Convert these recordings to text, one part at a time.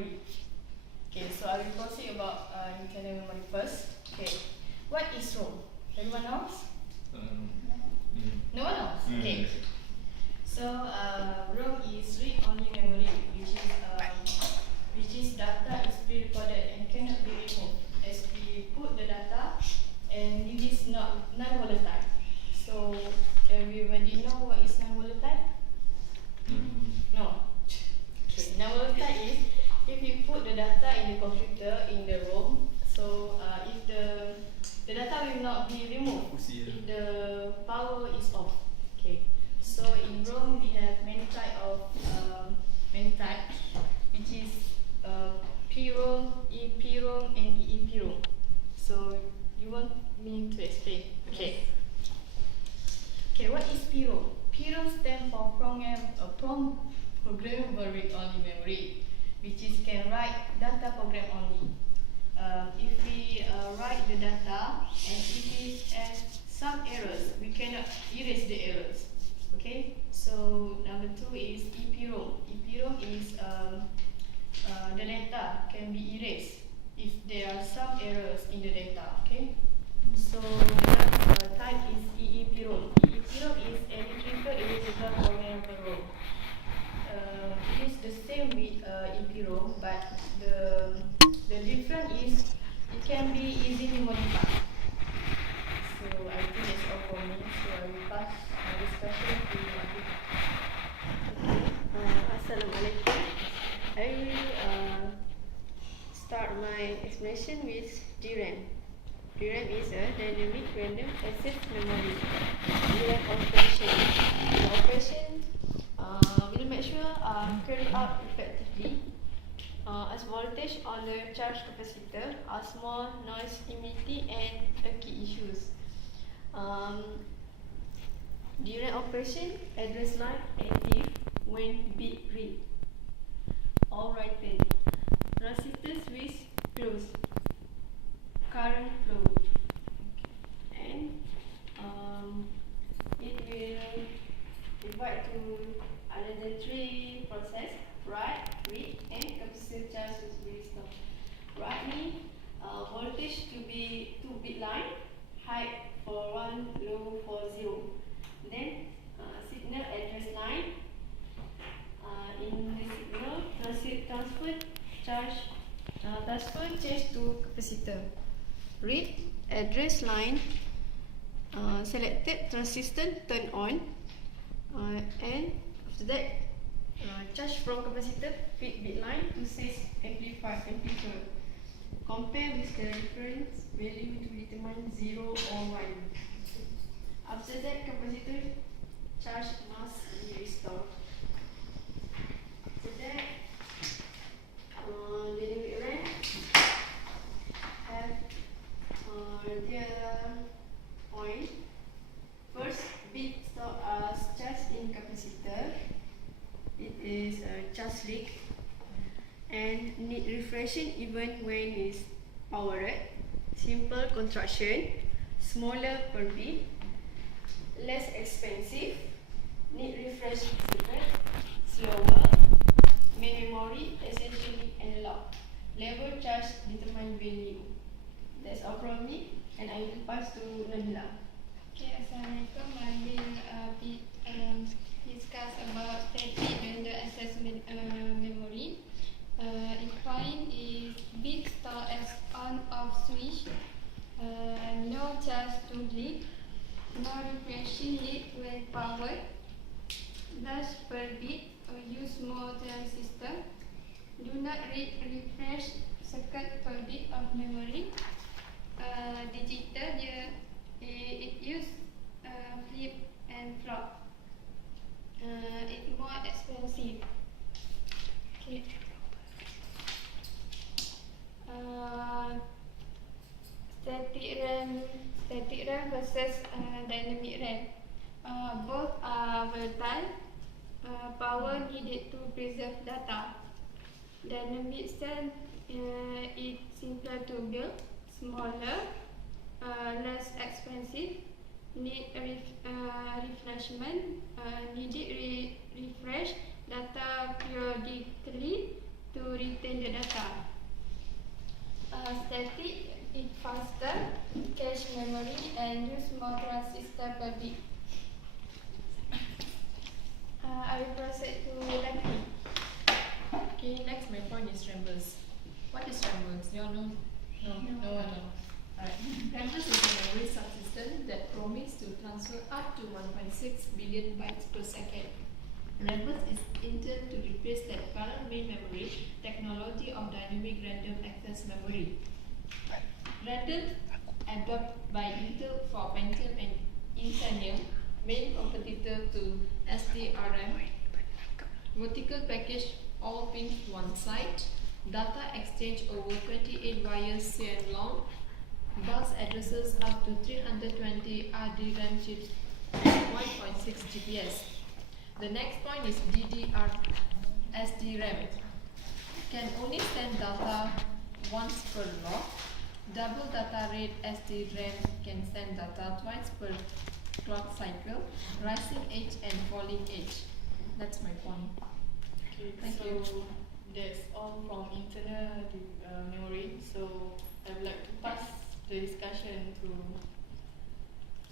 memory. Okay, so I will proceed about internal memory first. Okay, what is ROM? Anyone knows? No one knows? Okay. So ROM is read-only memory, which is data is pre-recorded and cannot be removed. As we put the data, and it is not non-volatile. So everybody know what is non-volatile? No. Okay. Non-volatile is if you put the data in the computer in the ROM. So if the data will not be removed if the power is off. Okay. So in ROM we have many types, which is PROM, EPROM, and EEPROM. So you want me to explain? Okay. Okay, what is PROM? PROM stands for programmable read-only memory, which is can write data program only. If we write the data and it has some errors, we cannot erase the errors. Okay, so number 2 is EPROM. EPROM is the data can be erased if there are some errors in the data. Okay, so the type is EEPROM. EEPROM is electrical erasable programmable ROM. It is the same with EPROM, but the difference is it can be easily modified. So I think that's all for me. So I will pass my discussion to Afiqah. Assalamualaikum. I will start my explanation with DRAM. DRAM is a dynamic random access memory. DRAM operation. The operation will make sure carry out effectively as voltage on the charge capacitor are small, noise emitting, and key issues. DRAM operation address line active when bit read. All written. Transistor switch closed. Current flow. And it will divide to another 3 process: write, read, and capacitor charge will be restored. Write means voltage to be 2-bit line, high for 1, low for 0. Then signal address line. In the signal, transfer change to capacitor. Read address line. Selected transistor turn on, and after that charge from capacitor feed bit line to sys amplifier. Compare with the reference value to determine 0 or 1. After that, capacitor charge must be restored. After that, dynamic RAM have their point. First, bit stored as charge in capacitor. It is a charge leak and need refreshing even when it's powered. Simple construction, smaller per bit, less expensive, need refresh secret, slower, main memory, essentially analog. Level charge determine value. That's all from me, and I will pass to Nabila. Okay, Assalamualaikum. I will discuss about static random access memory. Incline is bit stored as on-off switch. No charge to lead. No refreshing lead when powered. Dash per bit or use more transistor. Do not read refresh circuit per bit of memory. Digital, it use flip and flop. It's more expensive. Okay. Static RAM versus dynamic RAM. Both are volatile. Power needed to preserve data. Dynamic RAM is simpler to build, smaller, less expensive, need refreshment, needed refresh data periodically to retain the data. Static is faster, cache memory, and use more transistor per bit. I will proceed to Lucky. Okay, next my point is Rambus. What is Rambus? You all know? No one knows. Alright. Rambus is a memory subsystem that promises to transfer up to 1.6 billion bytes per second. Rambus is intended to replace the current main memory technology of dynamic random access memory. Random, adopted by Intel for Pentium and Insanium, main competitor to SDRAM, vertical package all pins to one side, data exchange over 28 wires CN long, bus addresses up to 320 RDRAM chips and 1.6 GPS. The next point is DDR SDRAM. Can only send data once per block. Double data rate SDRAM can send data twice per clock cycle, rising edge and falling edge. That's my point. Okay, Thank so you. that's all from internal memory. So I would like to pass the discussion to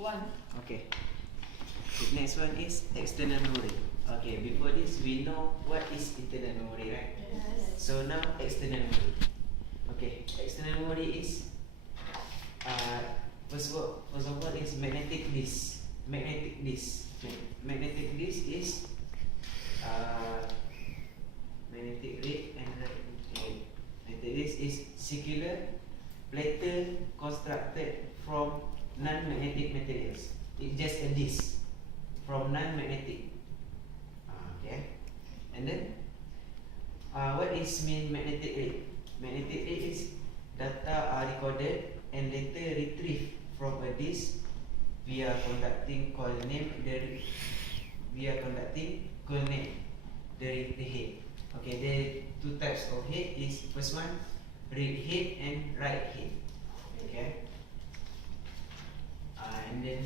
Wan. Okay. The next one is external memory. Okay, before this we know what is internal memory, right? Yes. So now external memory. Okay, external memory is first of all is magnetic disk. Magnetic disk. Magnetic disk is magnetic rate and magnetic disk is circular platter constructed from non-magnetic materials. It's just a disk from non-magnetic. Okay, and then what is mean magnetic rate? Magnetic rate is data are recorded and later retrieved from a disk via conducting coordinate the head. Okay, there are two types of head. Is first one read head and write head. Okay, and then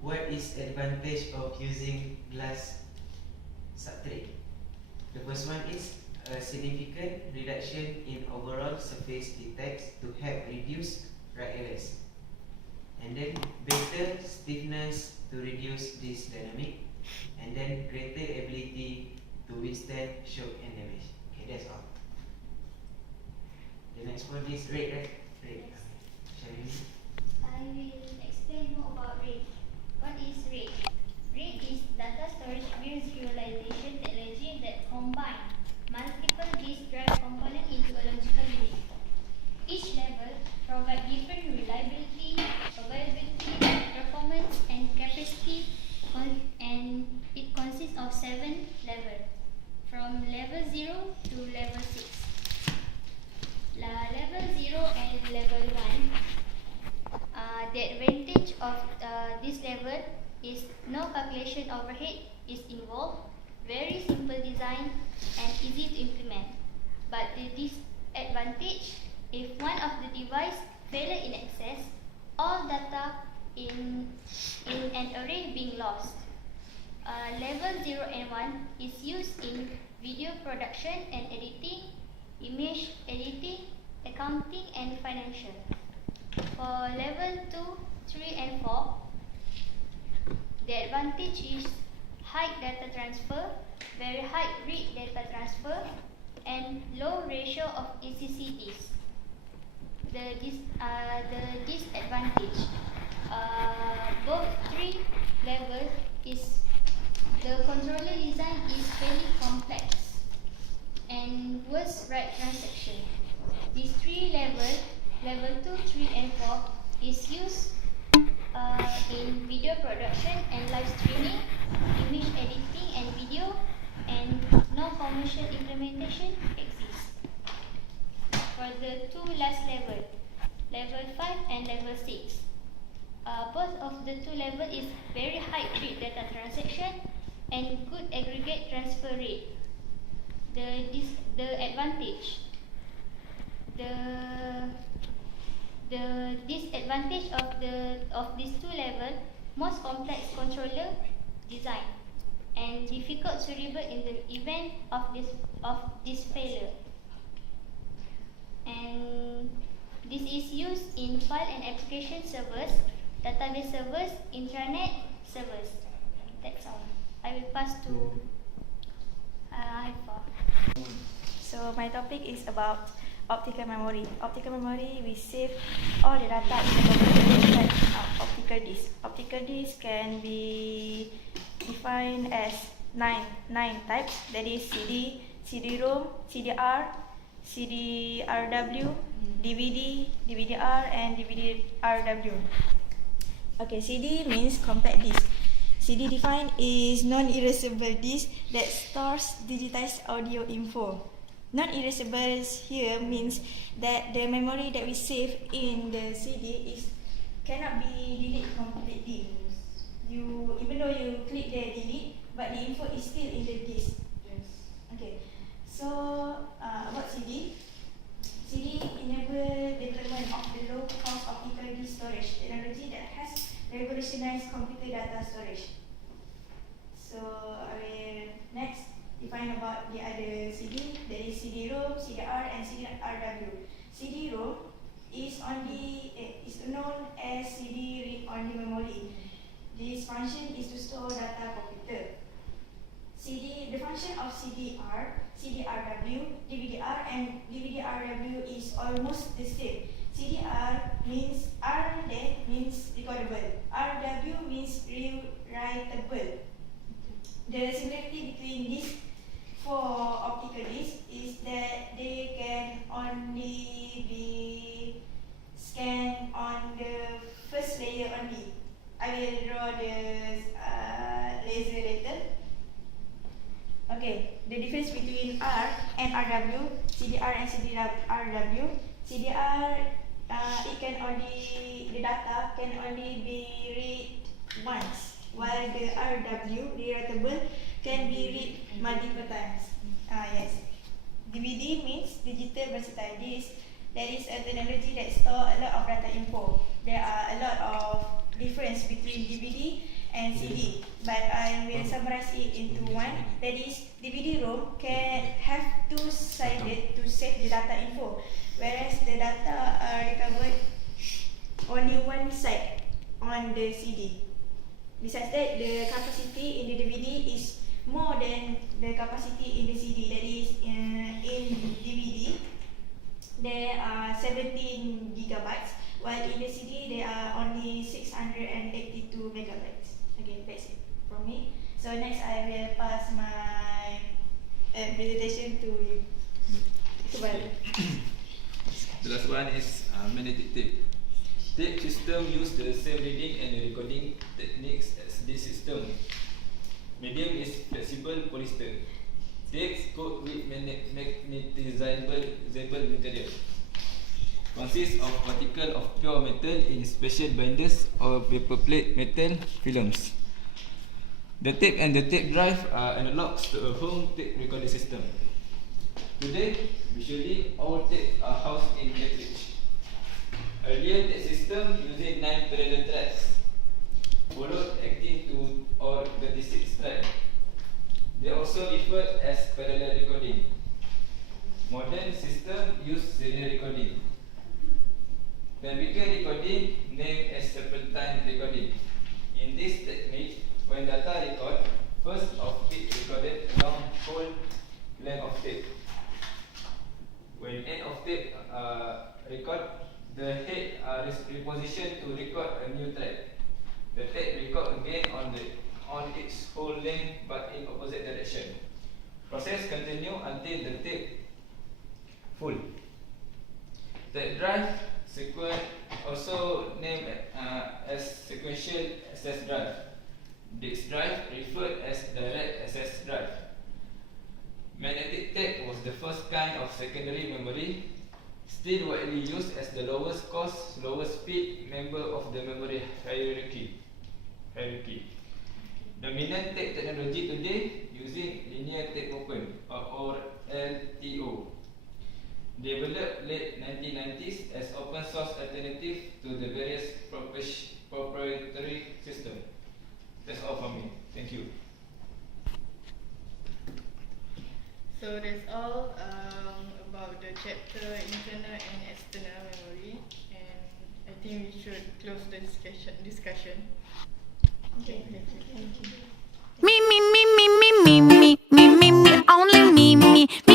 what is advantage of using glass substrate? The first one is a significant reduction in overall surface defects to help reduce write errors, and then better stiffness to reduce this dynamic, and then greater ability to withstand shock and damage. Okay, that's all. The next one is rate, right? Rate. Yes. Shall we? I will explain more about RAID. What is RAID? RAID is data storage visualization technology that combines multiple disk drive components into a logical unit. Each level provides different reliability, availability, performance, and capacity, and it consists of 7 levels, from level 0 to level 6. Level 0 and level 1. The advantage of this level is no calculation overhead is involved, very simple design, and easy to implement. But the disadvantage, if one of the device failure in access, all data in an array being lost. Level 0 and 1 is used in video production and editing, image editing, accounting, and financial. For level 2, 3, and 4, the advantage is high data transfer, very high read data transfer, and low ratio of ECCDs. The disadvantage, both 3 levels is the controller design is very complex and worst write transaction. These 3 levels, level 2, 3, and 4, is used in video production and live streaming, image editing and video, and no commercial implementation exists. For the 2 last levels, level 5 and level 6, both of the 2 levels is very high read data transaction and good aggregate transfer rate. The advantage, the disadvantage of these 2 levels, most complex controller design and difficult to reboot in the event of this failure. And this is used in file and application servers, database servers, intranet servers. That's all. I will pass to Haifa. So my topic is about optical memory. Optical memory, we save all the data in the computer inside optical disk. Optical disk can be defined as nine types. That is CD, CD-ROM, CDR, CDRW, DVD, DVD-R, and DVD-RW. Okay, CD means compact disk. CD defined is non-erasable disk that stores digitized audio info. Non-erasable here means that the memory that we save in the CD cannot be deleted completely. Even though you click the delete, but the info is still in the disk. Yes. Okay. So about CD. CD enable development of the low-cost optical disk storage technology that has revolutionized computer data storage. So I will next define about the other CD, that is CD-ROM, CDR, and CDRW. CD-ROM is known as CD read-only memory. This function is to store data computer. The function of CDR, CDRW, DVD-R, and DVD-RW is almost the same. CDR means R that means recordable. RW means rewritable. The similarity between these four optical discs is that they can only be scanned on the first layer only. I will draw the laser later. Okay, the difference between R and RW, CDR and CDRW. CDR, the data can only be read once, while the RW, rewritable, can be read multiple times. Yes. DVD means digital versatile disk. That is a technology that stores a lot of data info. There are a lot of difference between DVD and CD, but I will summarize it into one. That is, DVD-ROM can have two-sided to save the data info, whereas the data are recovered only one side on the CD. Besides that, the capacity in the DVD is more than the capacity in the CD. That is, in DVD, there are 17 gigabytes, while in the CD, there are only 682 megabytes. Okay, that's it from me. So next, I will pass my presentation to you. The last one is magnetic tape. Tape system use the same reading and recording techniques as this system. Medium is flexible polyester. Tape coated with magnetizable material. Consists of particles of pure metal in special binders or paper plate metal films. The tape and the tape drive are analogs to a home tape recording system. Today, visually, all tapes are housed in cartridge. Earlier tape system using 9 parallel tracks, followed 18 or 36 tracks. They are also referred as parallel recording. Modern system use serial recording. Bimetric recording, named as serpentine recording. In this technique, when data record, first of it recorded along whole length of tape. When end of tape record, the head repositioned to record a new track. The tape record again on its whole length but in opposite direction. Process continue until the tape full. Tape drive sequence, also named as sequential access drive. Disk drive referred as direct access drive. Magnetic tape was the first kind of secondary memory, still widely used as the lowest cost, lowest speed member of the memory hierarchy. Dominant tape technology today using linear tape open or LTO. Developed late 1990s as open source alternative to the various proprietary system. That's all from me. Thank you. So that's all about the chapter internal and external memory, and I think we should close the discussion. Okay, thank you. Me, me, me, me, me, me, me, me, me, me, only me, me.